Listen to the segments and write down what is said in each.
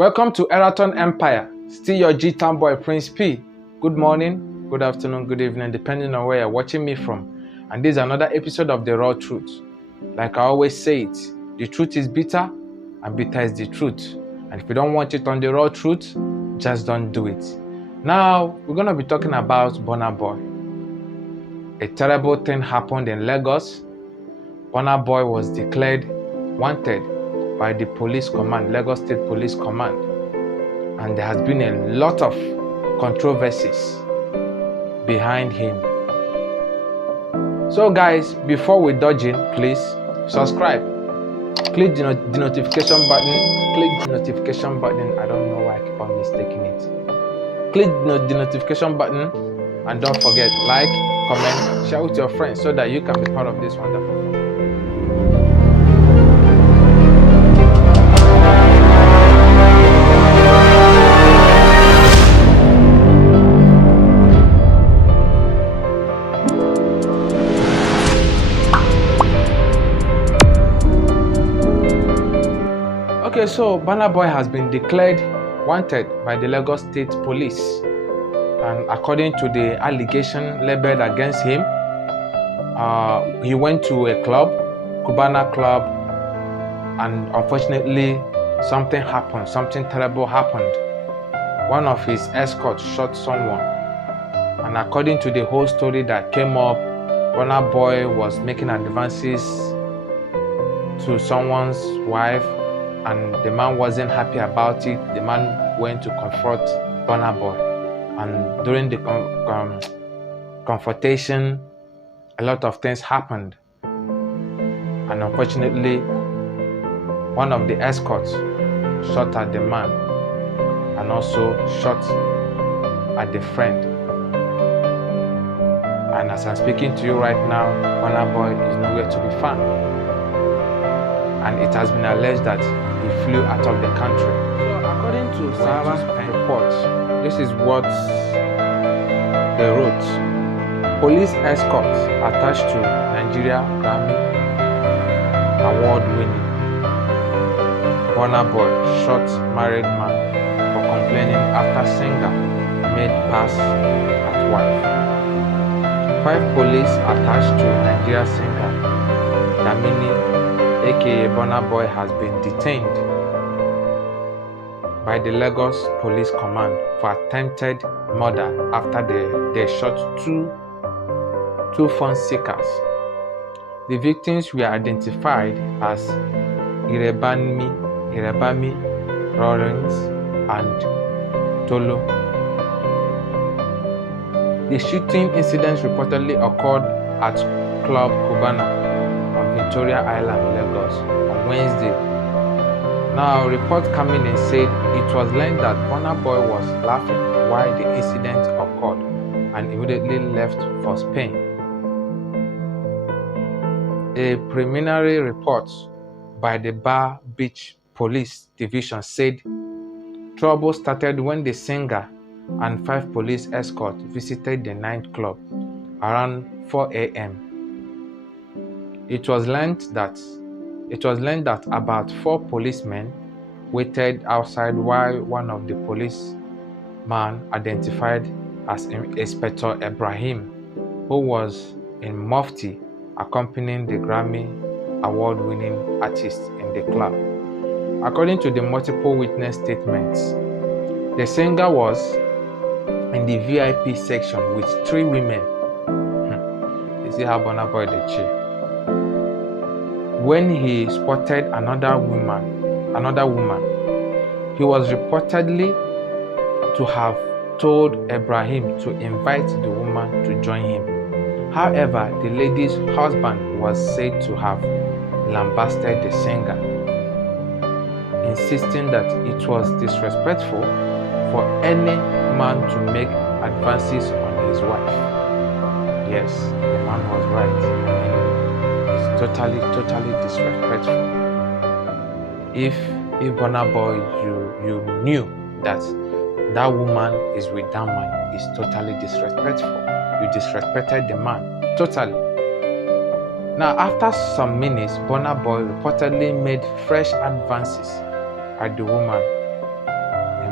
Welcome to Eraton Empire. Still your G-Town boy, Prince P. Good morning, good afternoon, good evening, depending on where you're watching me from. And this is another episode of The Raw Truth. Like I always say it, the truth is bitter, and bitter is the truth. And if you don't want it on The Raw Truth, just don't do it. Now, we're going to be talking about Burna Boy. A terrible thing happened in Lagos. Burna Boy was declared wanted by the police command, Lagos State Police Command. And there has been a lot of controversies behind him. So guys, before we dodge in, please subscribe. Click the notification button. Click the notification button. I don't know why I keep on mistaking it. Click the notification button and don't forget, like, comment, share with your friends so that you can be part of this wonderful family. Okay, so Burna Boy has been declared wanted by the Lagos State Police, and according to the allegation labeled against him, he went to a club, cubanaclub, and unfortunately something happened, something terrible happened. One of his escorts shot someone, and according to the whole story that came up, Burna Boy was making advances to someone's wife, and the man wasn't happy about it. The man went to confront Burna Boy, and during the confrontation, a lot of things happened, and unfortunately one of the escorts shot at the man and also shot at the friend. And as I'm speaking to you right now, Burna Boy is nowhere to be found, and it has been alleged that he flew out of the country. So according to some reports, this is what they wrote. Police escort attached to Nigeria Grammy Award winning Burna Boy shot married man for complaining after singer made pass at wife. 5 police attached to Nigeria singer Damini aka Burna Boy has been detained by the Lagos Police Command for attempted murder after they shot two phone seekers. The victims were identified as Irebami Rawlings and Tolo. The shooting incidents reportedly occurred at Club Cubana on Victoria Island, Lagos, on Wednesday. Now, reports coming in said it was learned that Burna Boy was laughing while the incident occurred and immediately left for Spain. A preliminary report by the Bar Beach Police Division said trouble started when the singer and 5 police escorts visited the nightclub around 4 a.m. It was learned that about 4 policemen waited outside while one of the policemen identified as Inspector Ibrahim, who was in mufti, accompanying the Grammy Award-winning artist in the club. According to the multiple witness statements, the singer was in the VIP section with 3 women. You see how Burna Boy dey chill. When he spotted another woman, he was reportedly to have told Ibrahim to invite the woman to join him. However, the lady's husband was said to have lambasted the singer, insisting that it was disrespectful for any man to make advances on his wife. Yes, the man was right. Totally disrespectful. If Burna Boy, you knew that woman is with that man, is totally disrespectful. You disrespected the man totally. Now, after some minutes, Burna Boy reportedly made fresh advances at the woman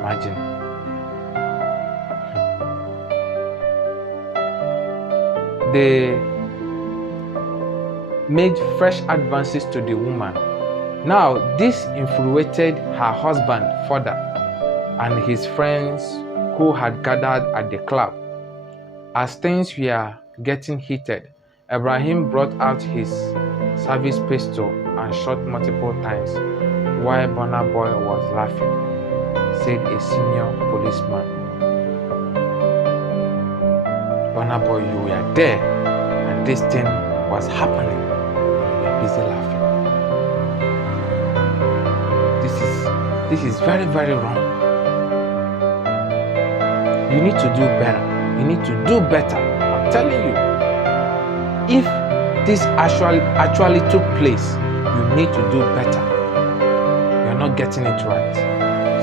Imagine. They made fresh advances to the woman. Now, this infuriated her husband further and his friends who had gathered at the club. As things were getting heated, Ibrahim brought out his service pistol and shot multiple times while Burna Boy was laughing, said a senior policeman. Burna Boy, you were there and this thing was happening. You were busy laughing. This is very, very wrong. You need to do better. You need to do better. I'm telling you. If this actually took place, you need to do better. You're not getting it right.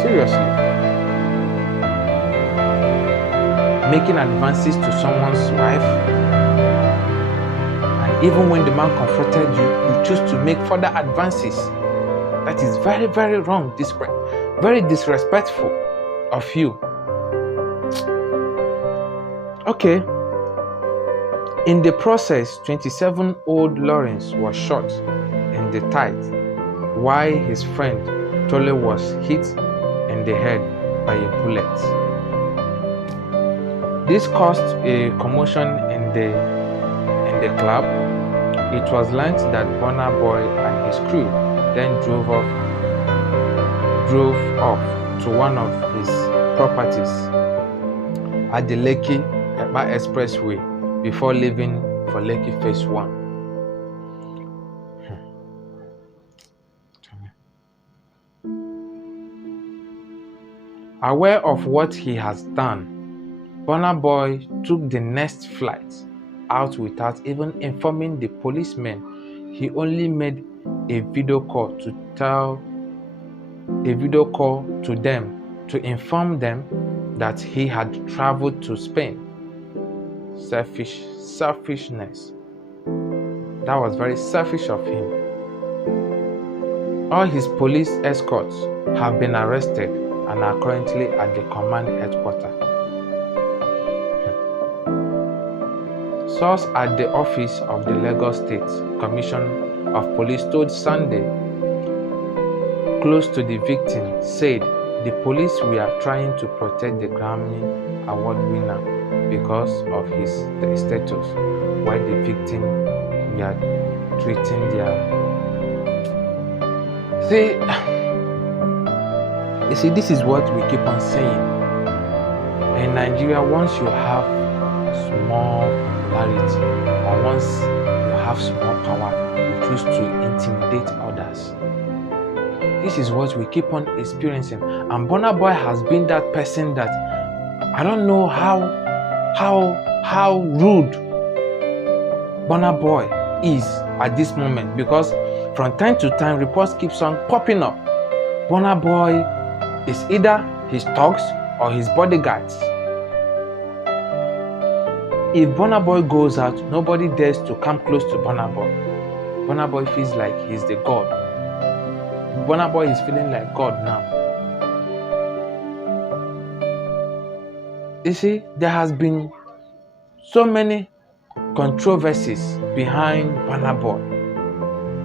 Seriously. Making advances to someone's wife, and even when the man confronted you, you choose to make further advances. That is very, very wrong. Very disrespectful of you. Okay. In the process, 27-year-old Lawrence was shot in the thigh, while his friend Tole was hit in the head by a bullet. This caused a commotion in the club. It was learned that Burna Boy and his crew then drove off to one of his properties at the Lekki Expressway before leaving for Lekki Phase 1. Aware of what he has done, Burna Boy took the next flight out without even informing the policemen. He only made a video call to them to inform them that he had traveled to Spain. Selfishness. That was very selfish of him. All his police escorts have been arrested and are currently at the command headquarters. Source at the office of the Lagos State Commission of Police told Sunday, close to the victim, said the police were trying to protect the Grammy Award winner because of his status, while the victim were treating their... You see, this is what we keep on saying. In Nigeria, once you have small popularity, or once you have small power, you choose to intimidate others. This is what we keep on experiencing. And Burna Boy has been that person that I don't know how rude Burna Boy is at this moment, because from time to time reports keeps on popping up. Burna Boy is either his thugs or his bodyguards. If Burna Boy goes out, nobody dares to come close to Burna Boy. Burna Boy feels like he's the god. Burna Boy is feeling like God now. You see, there has been so many controversies behind Burna Boy.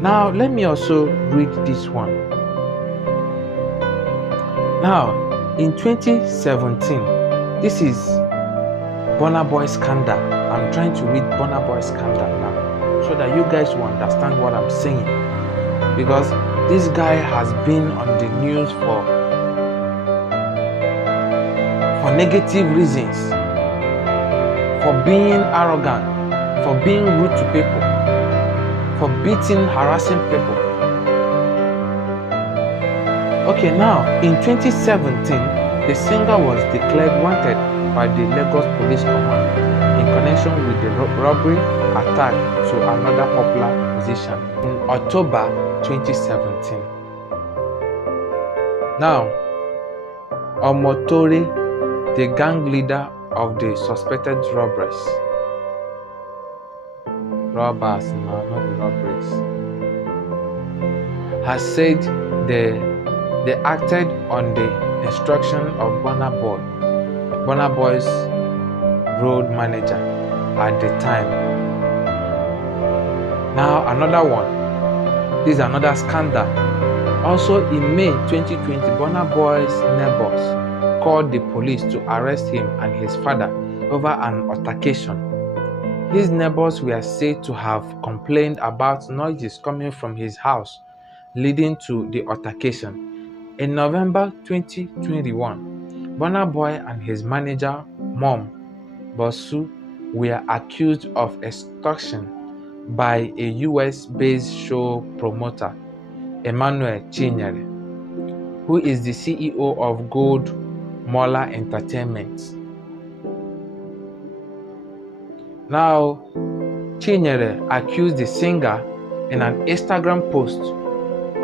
Now, let me also read this one. Now, in 2017, this is Burna Boy scandal. I'm trying to read Burna Boy scandal now, so that you guys will understand what I'm saying. Because this guy has been on the news for negative reasons, for being arrogant, for being rude to people, for beating, harassing people. Okay, now in 2017, the singer was declared wanted by the Lagos Police Command in connection with the robbery attack to another popular musician in October 2017. Now, Omotori, the gang leader of the suspected robbers, not the robberies, has said they acted on the instruction of Burna Boy, Burna Boy's road manager at the time. Now another one. This is another scandal. Also in May 2020, Burna Boy's neighbors called the police to arrest him and his father over an altercation. His neighbors were said to have complained about noises coming from his house, leading to the altercation. In November 2021, Burna Boy and his manager, Mom Bosu, were accused of extortion by a US-based show promoter, Emmanuel Chinyere, who is the CEO of Gold Mola Entertainment. Now, Chinyere accused the singer in an Instagram post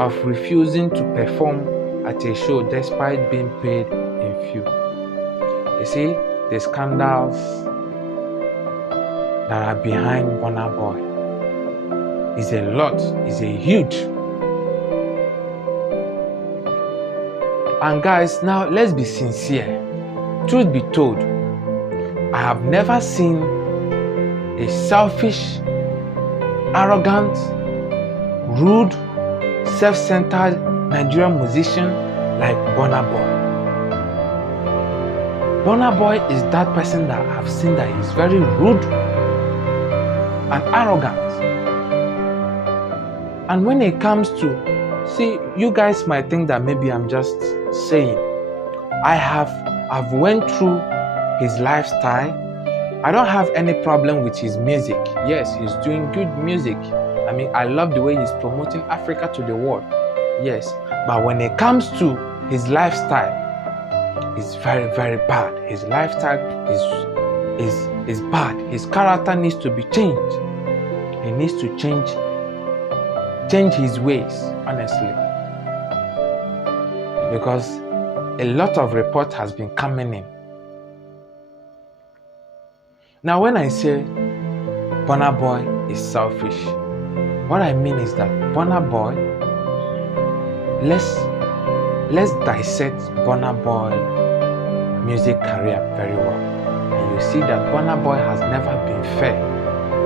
of refusing to perform at a show despite being paid in full. You see, the scandals that are behind Burna Boy is a lot, is a huge. And guys, now let's be sincere. Truth be told, I have never seen a selfish, arrogant, rude, self-centered Nigerian musician like Burna Boy. Burna Boy is that person that I've seen that is very rude and arrogant. And when it comes to, see, you guys might think that maybe I'm just saying. I've went through his lifestyle. I don't have any problem with his music. Yes, he's doing good music. I mean, I love the way he's promoting Africa to the world. Yes, but when it comes to his lifestyle, it's very, very bad. His lifestyle is bad. His character needs to be changed. He needs to change his ways, honestly. Because a lot of report has been coming in. Now, when I say Burna Boy is selfish, what I mean is that Burna Boy, let's dissect Burna Boy music career very well. And you see that Burna Boy has never been fair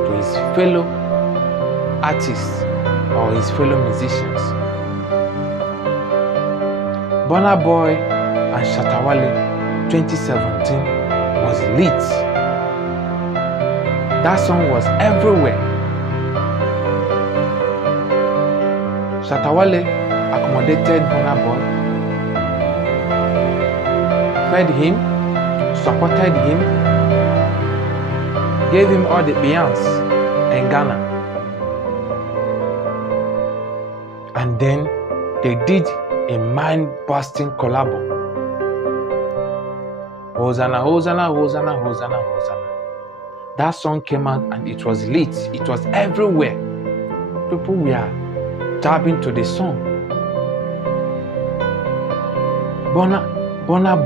to his fellow artists or his fellow musicians. Burna Boy and Shatta Wale 2017 was lit. That song was everywhere. Shatta Wale accommodated Burna Boy, fed him, supported him, gave him all the Beyonce in Ghana. And then they did a mind-busting collabo. Hosanna, Hosanna, Hosanna, Hosanna, Hosanna. That song came out and it was lit. It was everywhere. People were jabbing to the song. Burna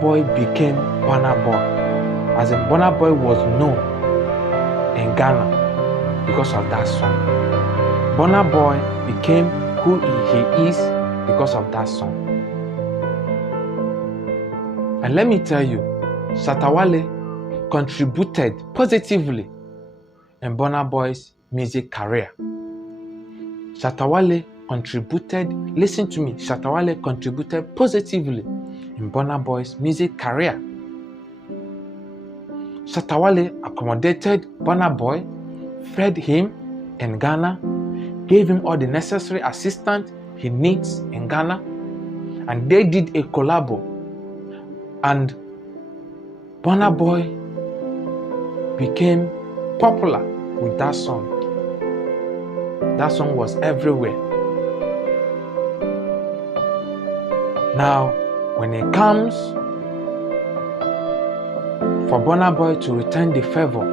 Boy became Burna Boy. As in, Burna Boy was known in Ghana because of that song. Burna Boy became who he is because of that song. And let me tell you, Shatta Wale contributed positively in Burna Boy's music career. Shatta Wale contributed, listen to me, Shatta Wale contributed positively in Burna Boy's music career. Shatta Wale accommodated Burna Boy, fed him in Ghana, gave him all the necessary assistance he needs in Ghana, and they did a collabo. And Burna Boy became popular with that song. That song was everywhere. Now, when it comes for Burna Boy to return the favor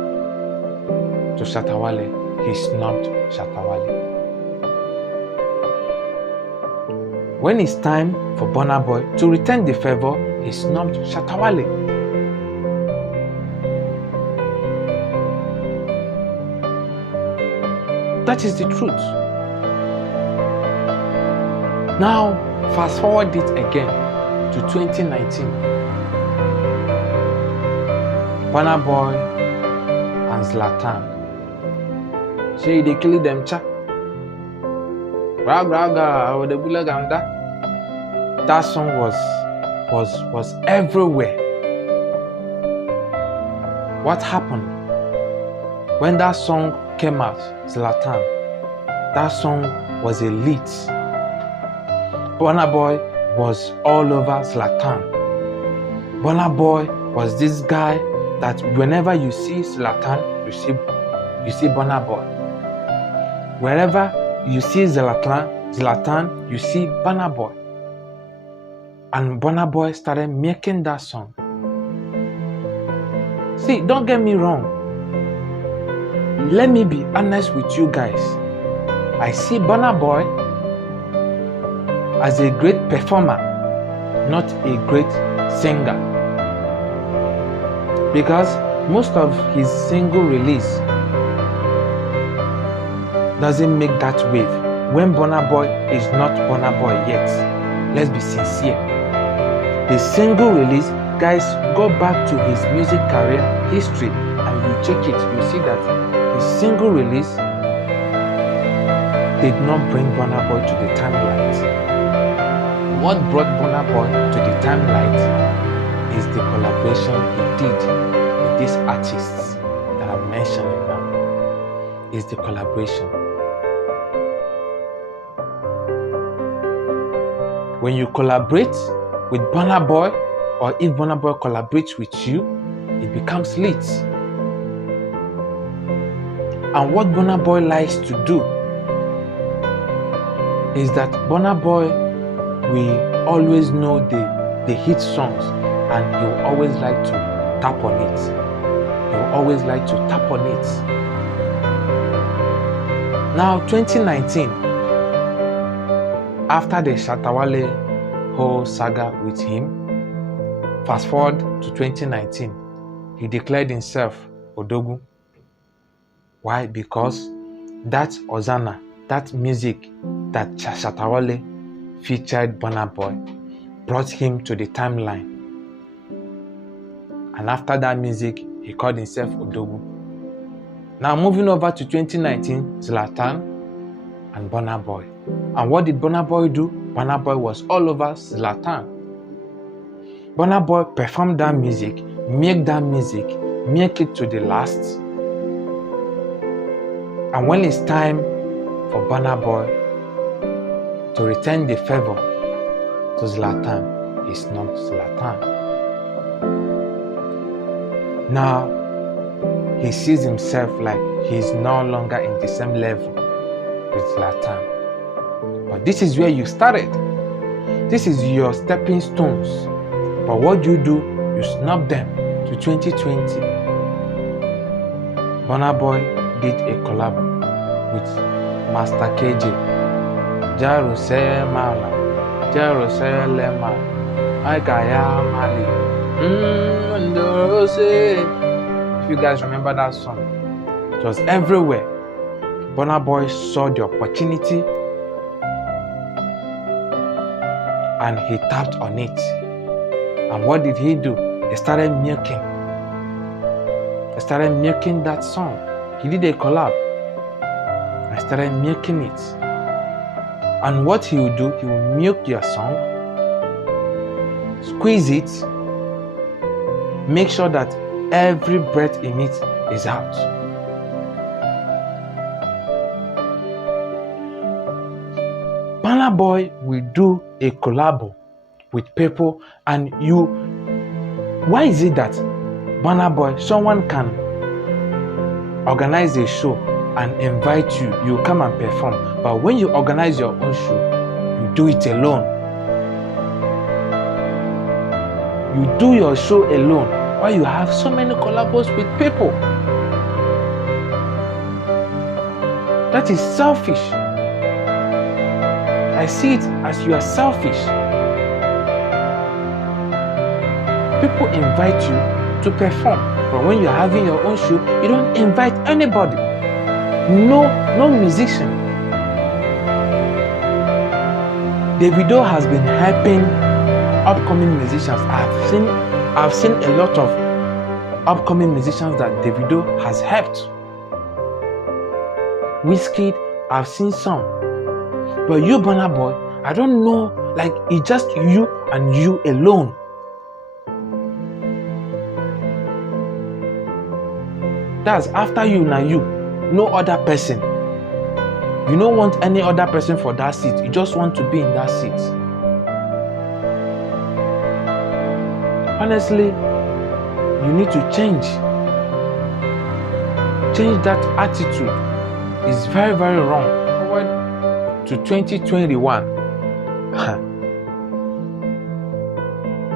to Shatta Wale, he snubbed Shatta Wale. When it's time for Burna Boy to return the favor, he snubbed Shatta Wale. That is the truth. Now, Fast forward it again to 2019. Burna Boy and Zlatan. Say they kill them cha. That song was everywhere. What happened? When that song came out, Zlatan, that song was a hit. Burna Boy was all over Zlatan. Burna Boy was this guy that whenever you see Zlatan, you see Burna Boy. Wherever you see Zlatan, you see Burna Boy. And Burna Boy started making that song. See, don't get me wrong. Let me be honest with you guys. I see Burna Boy as a great performer, not a great singer. Because most of his single release doesn't make that wave when Burna Boy is not Burna Boy yet. Let's be sincere. The single release, guys, go back to his music career history and you check it, you see that his single release did not bring Burna Boy to the limelight. What brought Burna Boy to the limelight is the collaboration he did with these artists that I'm mentioning now. Is the collaboration. When you collaborate with Burna Boy, or if Burna Boy collaborates with you, it becomes lit. And what Burna Boy likes to do is that Burna Boy will always know the hit songs and he will always like to tap on it. He will always like to tap on it. Now 2019, after the Shatta Wale whole saga with him, fast forward to 2019, he declared himself Odogu. Why? Because that Ozana, that music that Shatta Wale featured Burna Boy, brought him to the timeline. And after that music, he called himself Odogu. Now moving over to 2019, Zlatan and Burna Boy. And what did Burna Boy do? Burna Boy was all over Zlatan. Burna Boy performed that music, make it to the last. And when it's time for Burna Boy to return the favor to Zlatan, he's not Zlatan. Now, he sees himself like he's no longer in the same level with Zlatan. But this is where you started. This is your stepping stones. But what you do, you snap them to 2020. Burna Boy did a collab with Master KJ. Jerusalem, if you guys remember that song, it was everywhere. Burna Boy saw the opportunity and he tapped on it. And what did he do? He started milking that song. He did a collab and started milking it. And what he will do, he will milk your song, squeeze it, make sure that every breath in it is out. Burna Boy will do a collab with people, and why is it that Burna Boy, someone can organize a show and invite you, you come and perform, but when you organize your own show, you do it alone. You do your show alone, while you have so many collabs with people. That is selfish. I see it as you are selfish. People invite you to perform, but when you're having your own show, you don't invite anybody. No musician. Davido has been helping upcoming musicians. I've seen a lot of upcoming musicians that Davido has helped. Wizkid, I've seen some. But you, Burna Boy, I don't know, like it's just you and you alone. That's after you, now you, no other person. You don't want any other person for that seat. You just want to be in that seat. Honestly, you need to change. Change that attitude. It's very, very wrong. Forward to 2021.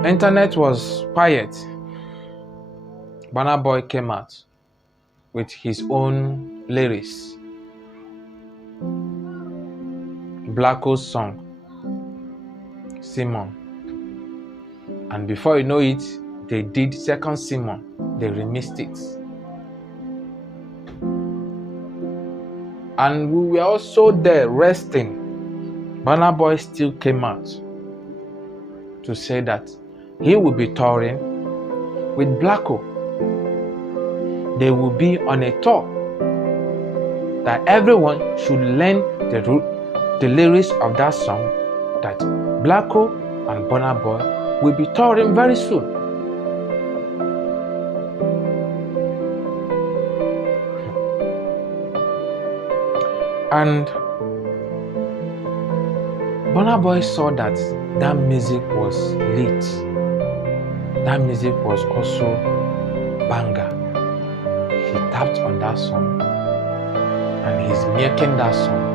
Internet was quiet. Burna Boy came out with his own lyrics. Blacko's song, Simon. And before you know it, they did second Simon. They remixed it. And we were also there resting. Burna Boy still came out to say that he will be touring with Blacko. They will be on a tour. That everyone should learn the lyrics of that song. That Blacko and Burna Boy will be touring very soon. And Burna Boy saw that that music was lit. That music was also banger. He tapped on that song and he's making that song.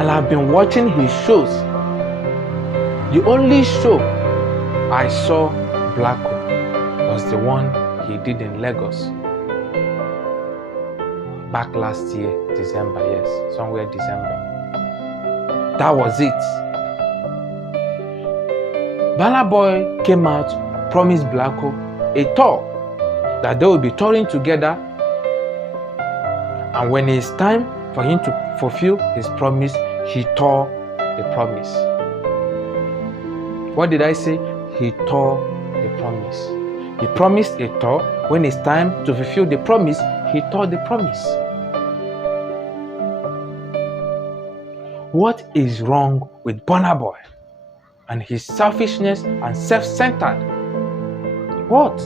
And I've been watching his shows. The only show I saw Blacko was the one he did in Lagos. Back last year, December, yes, somewhere December. That was it. Burna Boy came out, promised Blacko a tour, that they will be touring together. And when it's time for him to fulfill his promise, he tore the promise. What did I say? He tore the promise. He promised a tour. When it's time to fulfill the promise, he tore the promise. What is wrong with Burna Boy and his selfishness and self-centered? What?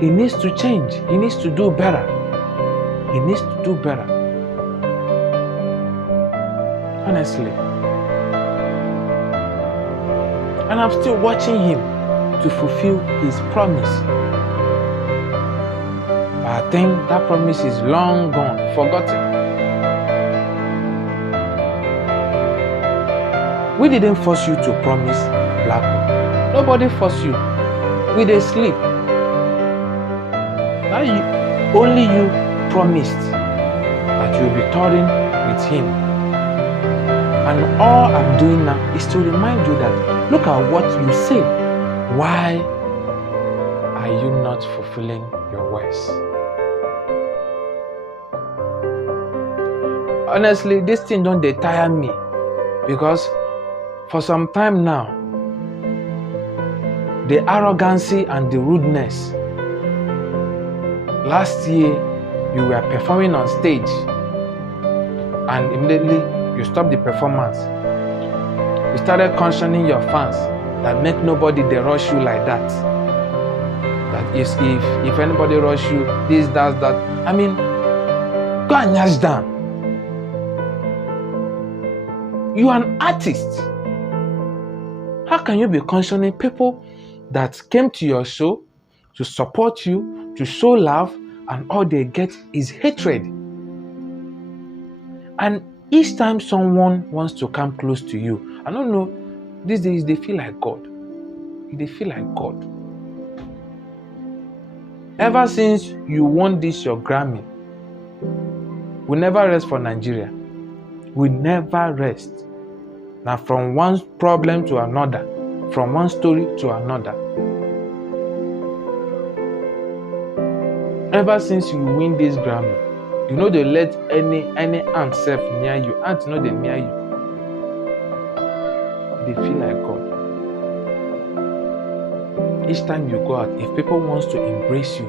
He needs to change. He needs to do better. He needs to do better. Honestly. And I'm still watching him to fulfill his promise. But I think that promise is long gone, forgotten. We didn't force you to promise Blacko. Nobody forced you. We did sleep. Now only you promised that you'll be touring with him. And all I'm doing now is to remind you that look at what you say. Why are you not fulfilling your words? Honestly, this thing don't tire me, because for some time now, the arrogancy and the rudeness. Last year, you were performing on stage and immediately you stopped the performance. You started cautioning your fans that make nobody they rush you like that. That if anybody rush you, this, that. I mean, go and nyash down. You are an artist. How can you be cautioning people that came to your show to support you, to show love, and all they get is hatred? And each time someone wants to come close to you, I don't know, these days they feel like God. They feel like God. Ever since you won this your Grammy, we never rest for Nigeria. We never rest. Now from one problem to another, from one story to another. Ever since you win this Grammy, you know they let any ant self near you. Ants know they near you. they feel like God. Each time you go out, if people want to embrace you,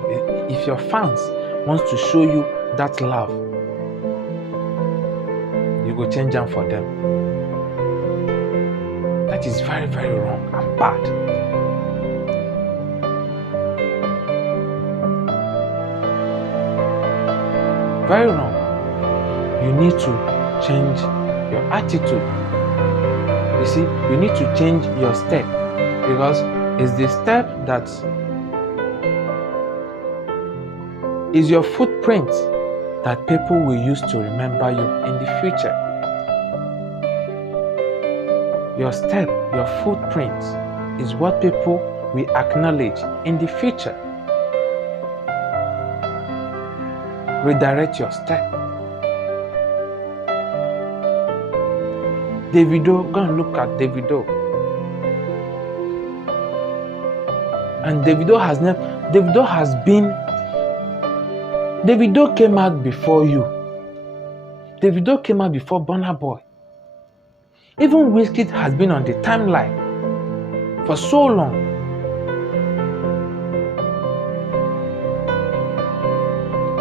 if your fans want to show you that love, you go change them for them. That is very, very wrong and bad. Very wrong. You need to change your attitude. You see, you need to change your step, because it's the step that is your footprint that people will use to remember you in the future. Your step, your footprint is what people will acknowledge in the future. Redirect your step. Davido, go and look at Davido. And Davido came out before you. Davido came out before Burna Boy. Even Wizkid has been on the timeline for so long.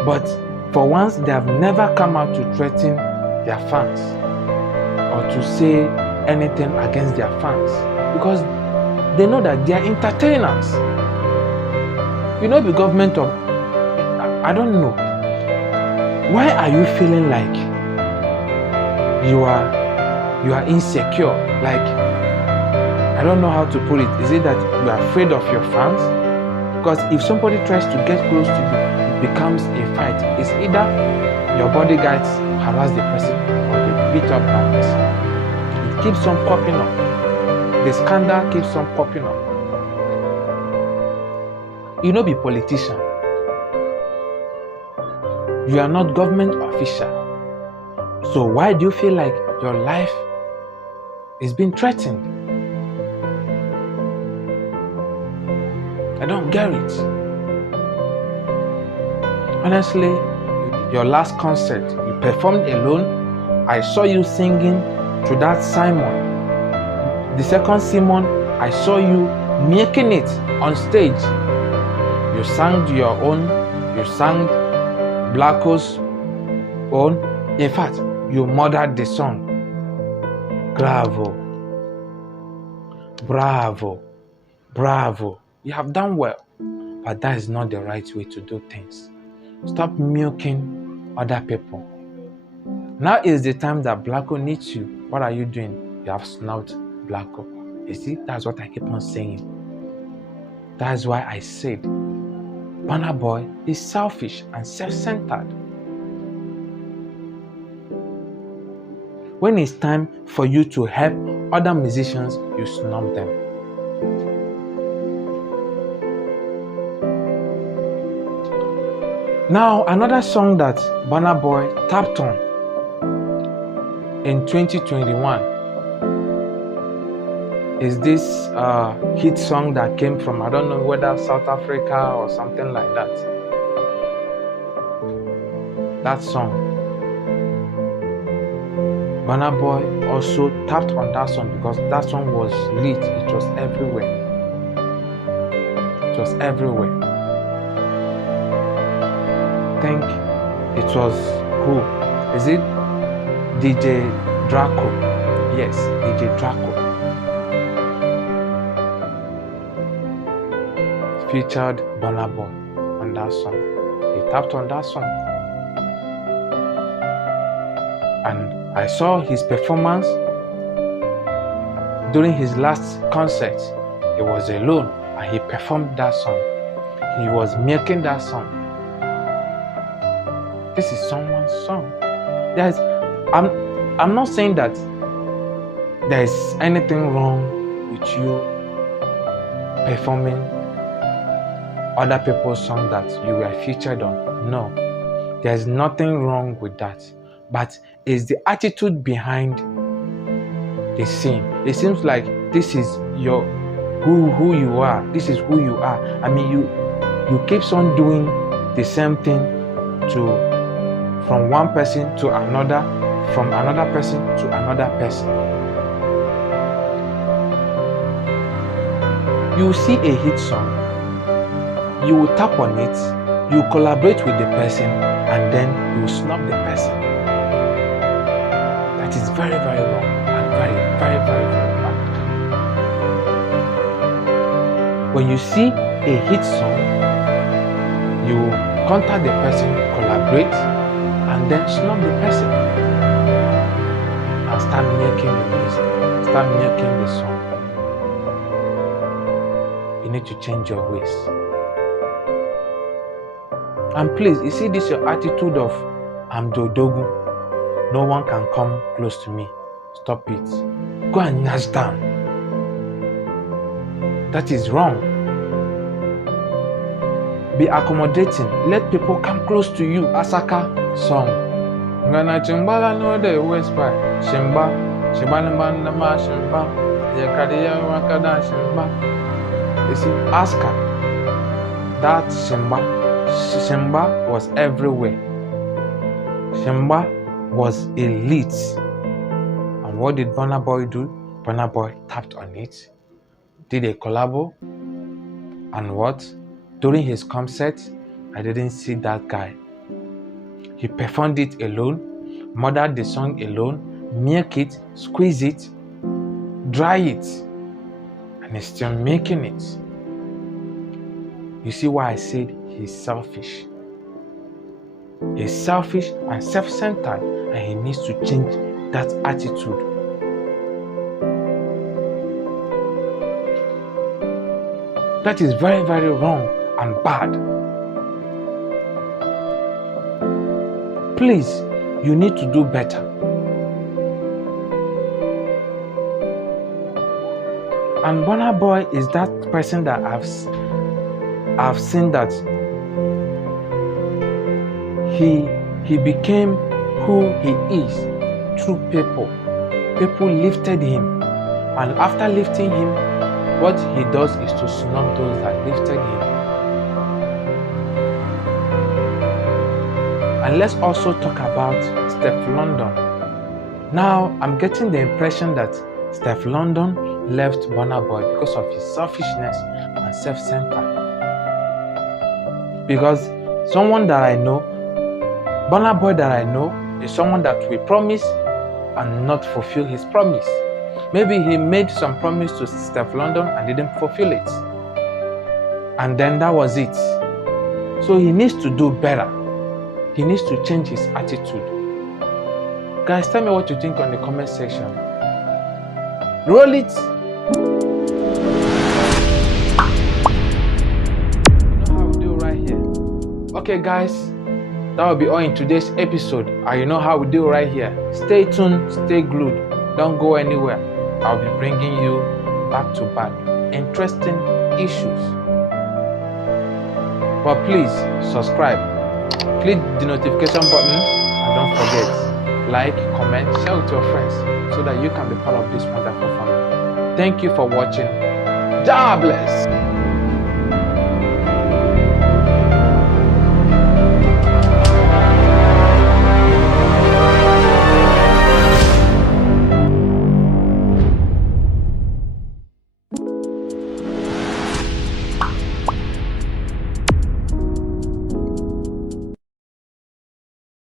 But for once, they have never come out to threaten their fans or to say anything against their fans, because they know that they are entertainers. You know, the government of, I don't know. Why are you feeling like you are insecure? Like, I don't know how to put it. Is it that you are afraid of your fans? Because if somebody tries to get close to you, it becomes a fight. It's either your bodyguards harass the person or they beat up that person. It keeps on popping up. The scandal keeps on popping up. You know, be politician. You are not government official. So why do you feel like your life is being threatened? I don't get it. Honestly, your last concert, you performed alone. I saw you singing to that Simon. The second Simon, I saw you making it on stage. You sang your own, you sang Blacko's own. In fact, you murdered the song. Bravo. Bravo. Bravo. You have done well. But that is not the right way to do things. Stop milking other people. Now is the time that Blacko needs you. What are you doing? You have snout Blacko. You see, that's what I keep on saying. That's why I said Burna Boy is selfish and self-centered. When it's time for you to help other musicians, you snub them. Now, another song that Burna Boy tapped on in 2021 is this hit song that came from, I don't know whether South Africa or something like that. That song. Burna Boy also tapped on that song because that song was lit. It was everywhere. It was everywhere. I think it was who? Is it djtarico? Yes, djtarico. Featured Burna Boy on that song. He tapped on that song. And I saw his performance during his last concert. He was alone and he performed that song. He was making that song. This is someone's song. I'm not saying that there is anything wrong with you performing other people's songs that you were featured on. No, there's nothing wrong with that. But it's the attitude behind the scene. It seems like this is your who you are. This is who you are. I mean, you keep on doing the same thing from one person to another, from another person to another person. You see a hit song, you will tap on it, you collaborate with the person, and then you will snub the person. That is very, very wrong and very, very, very, very bad. When you see a hit song, you contact the person, collaborate, and then snub the person and start making the music, start making the song. You need to change your ways. And please, you see this your attitude of I'm Dodogu, no one can come close to me. Stop it. Go and kneel down. That is wrong. Be accommodating. Let people come close to you. Asaka song. Ngana chimbala no de west by Shimba. Shimba nama Shimba. Yakadiya wakada Shimba. You see, Asaka. That Shimba. Shimba was everywhere. Shimba was elite. And what did Burna Boy do? Burna Boy tapped on it, did a collabo, and what? During his concert, I didn't see that guy. He performed it alone, mothered the song alone, milk it, squeeze it, dry it, and he's still making it. You see why I said he's selfish. He's selfish and self-centered, and he needs to change that attitude. That is very, very wrong and bad. Please, you need to do better. And Burna Boy is that person that I've seen that he became who he is through people. People lifted him, and after lifting him, what he does is to snub those that lifted him. And let's also talk about Steph London. Now, I'm getting the impression that Steph London left Burna Boy because of his selfishness and self-centered. Because someone that I know, Burna Boy that I know, is someone that will promise and not fulfill his promise. Maybe he made some promise to Steph London and didn't fulfill it. And then that was it. So he needs to do better. He needs to change his attitude. Guys, tell me what you think on the comment section. Roll it. You know how we do right here. Okay, guys, that will be all in today's episode. And you know how we do right here. Stay tuned, stay glued. Don't go anywhere. I'll be bringing you back to back interesting issues. But please subscribe, click the notification button, and don't forget, like, comment, share with your friends so that you can be part of this wonderful family. Thank you for watching. God bless.